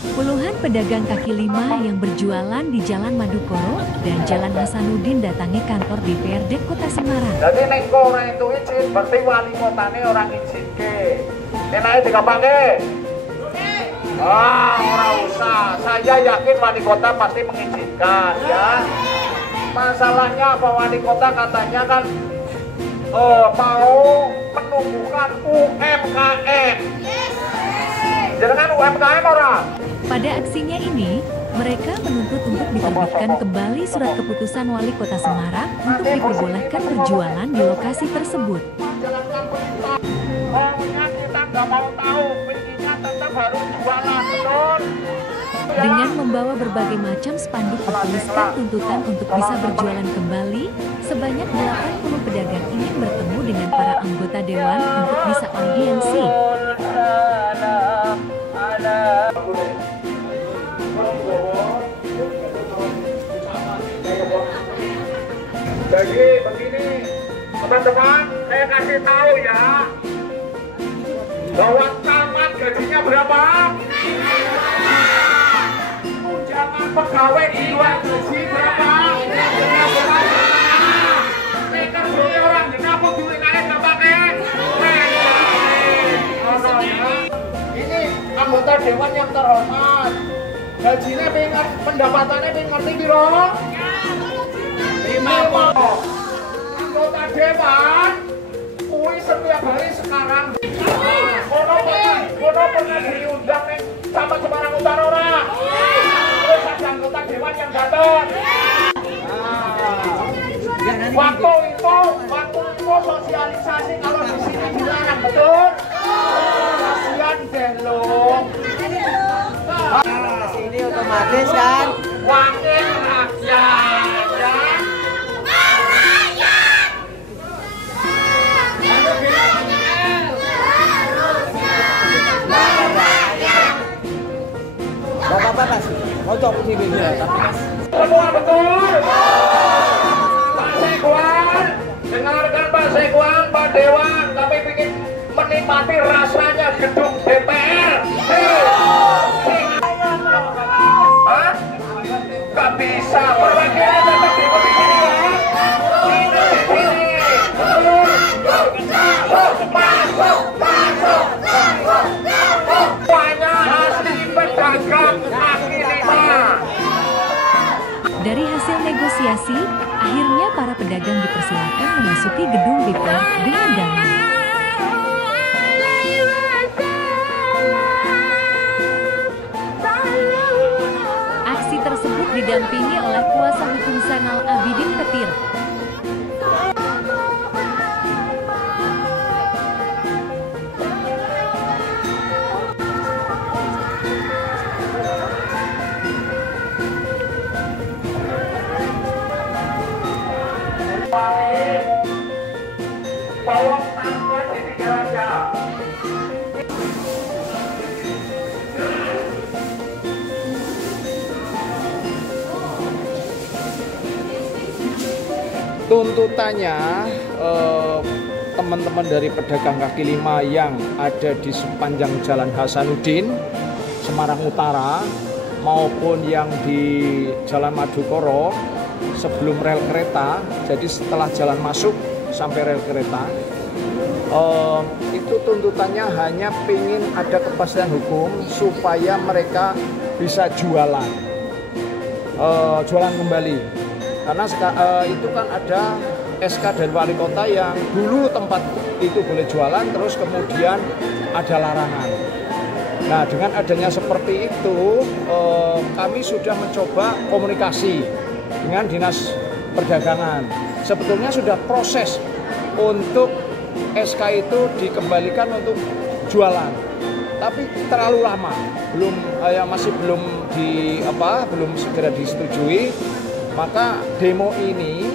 Puluhan pedagang kaki lima yang berjualan di Jalan Madukoro dan Jalan Hasanuddin datangi kantor DPRD Kota Semarang. Jadi nek ora itu izin, berarti wali kotane orang izinke. Enake digapake? Ora usah. Saya yakin wali kota pasti mengizinkan ya. Masalahnya apa, wali kota katanya kan mau menumbuhkan UMKM. Jangan UMKM orang. Pada aksinya ini, mereka menuntut untuk diterbitkan kembali surat keputusan Wali Kota Semarang untuk diperbolehkan berjualan di lokasi tersebut. Pokoknya kita nggak mau tahu, intinya tetap harus jualan, betul? Dengan membawa berbagai macam spanduk bertuliskan tuntutan untuk bisa berjualan kembali, sebanyak 80 pedagang ini bertemu dengan para anggota dewan untuk bisa audiensi. Jadi begini, teman-teman, saya kasih tahu ya, bahwa tamat gajinya berapa? Tunjangan pegawai di luar gaji berapa? Pikir dulu orang kenapa duit naik nggak pakai? Ini anggota dewan yang terhormat, gajinya pengen, pendapatannya pengen ngerti biro? 50. Anggota dewan kui setiap hari sekarang kono pernah diundang nih sama Semarang Utara orang. Terus ada anggota dewan yang datang. Waktu itu sosialisasi kalau di sini dilarang, betul? Kasihan deh lo. Sini otomatis kan Wakil rakyat ya. Bapak-bapak mas, untuk sini Semua betul. Pak Sekwan, dengarkan Pak Sekwan, Pak Dewan, tapi ingin menikmati rasanya gedung DPR. Hah? Gak bisa, perwakilan tetap di sini ya. Ini di sini. Masuk. Semuanya asli pedagang kaki lima. Dari hasil negosiasi, akhirnya para pedagang dipersilakan memasuki gedung DPR dengan damai. Aksi tersebut didampingi oleh kuasa hukum Zainal Abidin Petir. Tolong taruhnya di pinggir aja. Tuntutannya teman-teman dari pedagang kaki lima yang ada di sepanjang Jalan Hasanuddin, Semarang Utara, maupun yang di Jalan Madukoro sebelum rel kereta, jadi setelah jalan masuk sampai rel kereta, itu tuntutannya hanya ingin ada kepastian hukum supaya mereka bisa jualan kembali. Karena itu kan ada SK dari wali kota yang dulu tempat itu boleh jualan, terus kemudian ada larangan. Nah, dengan adanya seperti itu, kami sudah mencoba komunikasi dengan Dinas Perdagangan. Sebetulnya sudah proses untuk SK itu dikembalikan untuk jualan, tapi terlalu lama, masih belum segera disetujui. Maka demo ini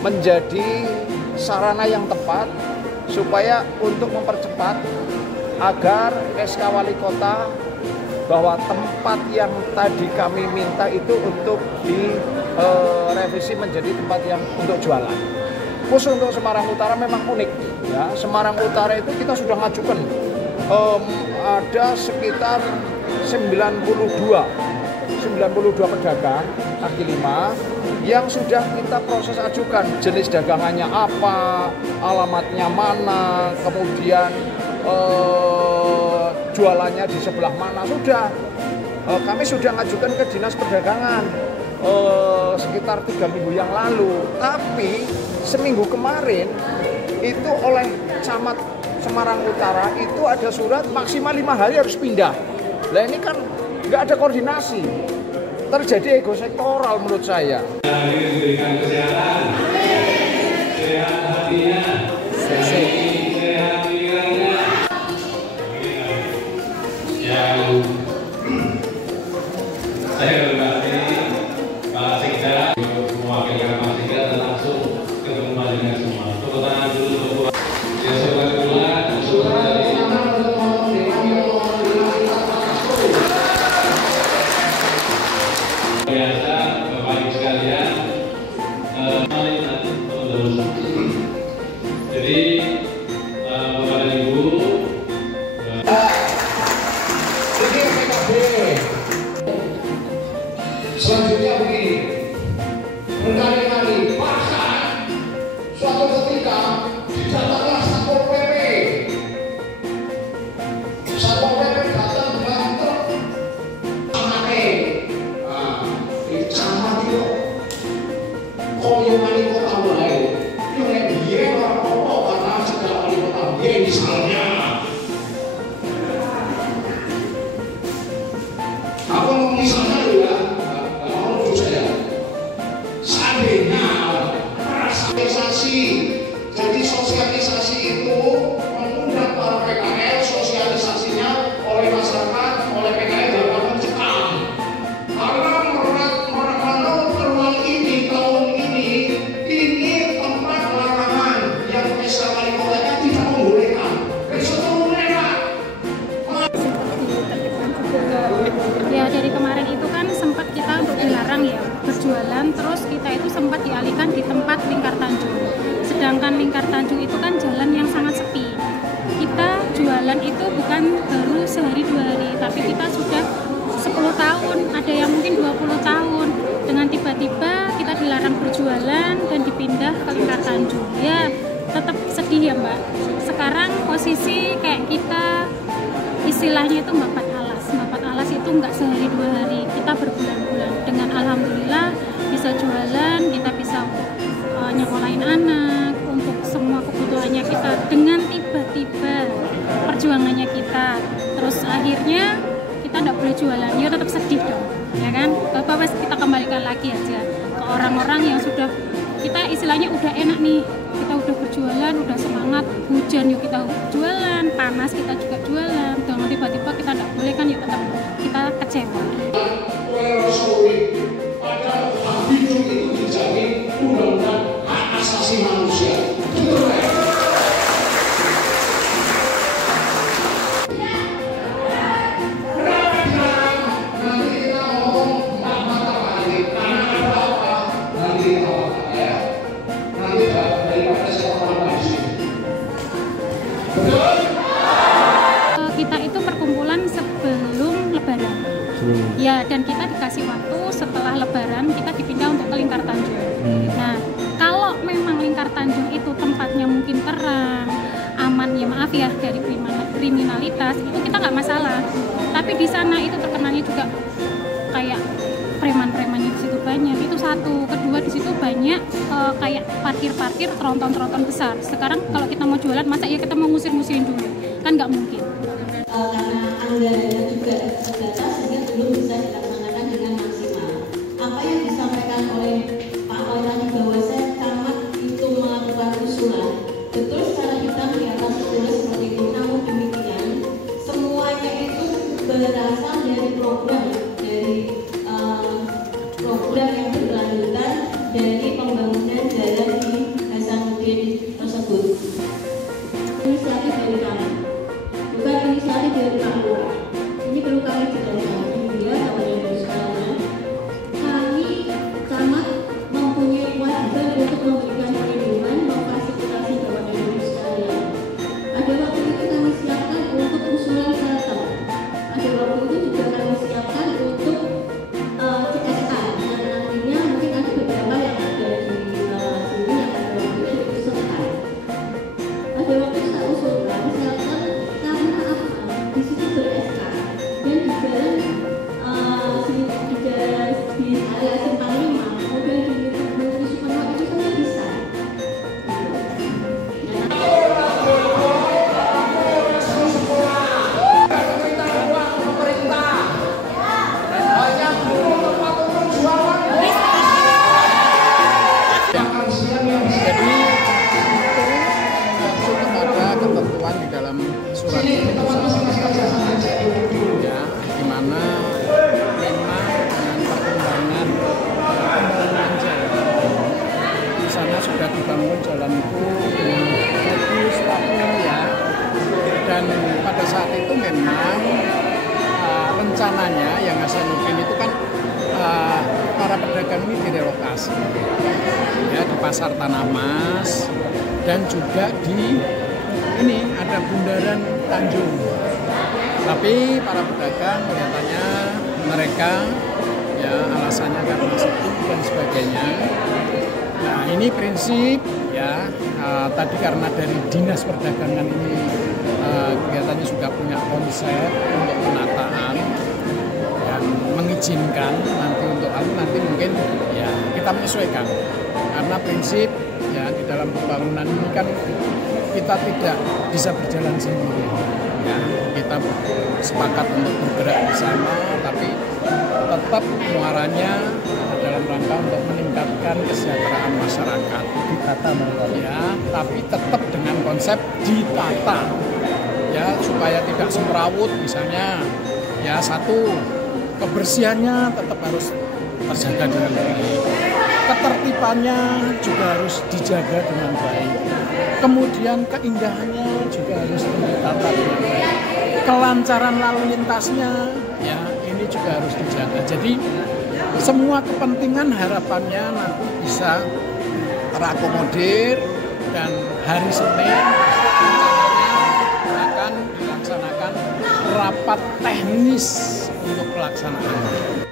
menjadi sarana yang tepat supaya untuk mempercepat agar SK Wali Kota bahwa tempat yang tadi kami minta itu untuk direvisi menjadi tempat yang untuk jualan. Khusus untuk Semarang Utara memang unik ya. Semarang Utara itu kita sudah ngajukan ada sekitar 92 pedagang kaki lima yang sudah kita proses ajukan jenis dagangannya apa, alamatnya mana, kemudian jualannya di sebelah mana, sudah kami sudah ngajukan ke Dinas Perdagangan sekitar 3 minggu yang lalu. Tapi seminggu kemarin itu oleh Camat Semarang Utara itu ada surat maksimal 5 hari harus pindah. Nah ini kan nggak ada koordinasi, terjadi ego sektoral menurut saya. Diberikan kesehatan, sehat hatinya, sehat pikirannya. Yang saya hormati Pak Sekda, mewakilkan Pak Sekda dan langsung ketemu dengan semua. Tepuk tangan dulu untuk ya sobat pula, sobat dari biasa Bapak Ibu sekalian. Jadi Bapak dan Ibu, Ini PKB. Selanjutnya begini, berkali-kali bahkan suatu ketika didatanglah Satpol PP. Satpol PP datang dengan truk amate. Di camat itu koyo wali kota wae. Yo nek biyen ora apa karena sudah wali kota biyen misalnya. Aku mau misalnya dulu ya, mau rujuk saya. Seandainya sosialisasi, jadi sosialisasi itu mengundang para PKL, sosialisasinya oleh masyarakat, oleh PKL dapat mencekam. Karena menurut peruang ini tahun ini tempat larangan yang SK wali kotanya tidak membolehkan. Besok membolehkan. Ya dari kemarin itu kan sempat kita untuk dilarang ya berjualan, terus kita itu sempat dialihkan di tempat Lingkar Tanjung. Sedangkan Lingkar Tanjung itu kan jalan yang sangat sepi. Kita jualan itu bukan baru sehari 2 hari, tapi kita sudah 10 tahun, ada yang mungkin 20 tahun. Dengan tiba-tiba kita dilarang berjualan dan dipindah ke Lingkar Tanjung. Ya tetap sedih ya Mbak. Sekarang posisi kayak kita istilahnya itu mbapat alas. Mbapat alas itu nggak sehari 2 hari, kita berbulan-bulan. Dengan alhamdulillah bisa jualan, kita bisa nyekolahin anak, untuk semua kebutuhannya kita. Dengan tiba-tiba perjuangannya kita, terus akhirnya kita nggak boleh jualan, ya tetap sedih dong, ya kan? Bapak kita kembalikan lagi aja ke orang-orang yang sudah, kita istilahnya udah enak nih, kita udah berjualan, udah semangat, hujan yuk kita jualan, panas kita juga jualan, dengan tiba-tiba kita nggak boleh kan, ya tetap kita kecewa. Pada hak hidup itu dijamin undang-undang hak asasi manusia. Betul kan? Nanti kita ngomong mata balik, karena ada apa? Nanti kita ya. Nanti daripada sekolah di sini. Betul? Kita itu perkumpulan sebelum Lebaran. Ya, dan kita dikasih waktu setelah Lebaran kita dipindah untuk ke Lingkar Tanjung. Nah, kalau memang Lingkar Tanjung itu tempatnya mungkin terang, aman, ya maaf ya dari kriminalitas, itu kita nggak masalah. Tapi di sana itu terkenalnya juga kayak preman-premannya di situ banyak. Itu satu. Kedua di situ banyak kayak parkir-parkir tronton-tronton besar. Sekarang kalau kita mau jualan, masa ya kita mau ngusir-ngusirin dulu? Kan nggak mungkin. Karena anggarannya juga terbatas sehingga belum bisa dilaksanakan dengan maksimal. Apa yang disampaikan oleh Pak Wali tadi bahwa camat itu melakukan usulan, betul secara kita kelihatan tertulis seperti itu. Namun demikian, semuanya itu berasal dari program yang berkelanjutan dari pembangunan jalan di Hasanuddin tersebut. Inisiatif dari kami. Bukan inisiatif dari Pak Lurah. Ini perlu kami jelaskan juga Bapak Ibu sekalian. Kami camat mempunyai kewajiban untuk memberikan perlindungan, memfasilitasi Bapak Ibu sekalian. Ada waktu itu kami siapkan untuk usulan shelter. Ada waktu itu juga kami sudah dibangun jalan itu dengan bagus rapi ya. Dan pada saat itu memang rencananya yang Hasanuddin itu kan para pedagang ini direlokasi ya di Pasar Tanah Mas dan juga di ini ada Bundaran Tanjung. Tapi para pedagang kelihatannya mereka ya alasannya karena sepi dan sebagainya. Nah ini prinsip ya tadi karena dari Dinas Perdagangan ini kelihatannya sudah punya konsep untuk penataan dan mengizinkan nanti mungkin ya kita menyesuaikan karena prinsip ya di dalam pembangunan ini kan kita tidak bisa berjalan sendiri ya kita sepakat untuk bergerak di sana tapi tetap muaranya dalam rangka untuk meningkatkan kesejahteraan masyarakat ditata ya tapi tetap dengan konsep ditata ya supaya tidak semrawut misalnya ya satu kebersihannya tetap harus terjaga dengan baik, ketertibannya juga harus dijaga dengan baik, kemudian keindahannya juga harus ditata dengan baik, kelancaran lalu lintasnya ya ini juga harus dijaga. Jadi semua kepentingan harapannya nanti bisa terakomodir dan hari Senin akan dilaksanakan rapat teknis untuk pelaksanaannya.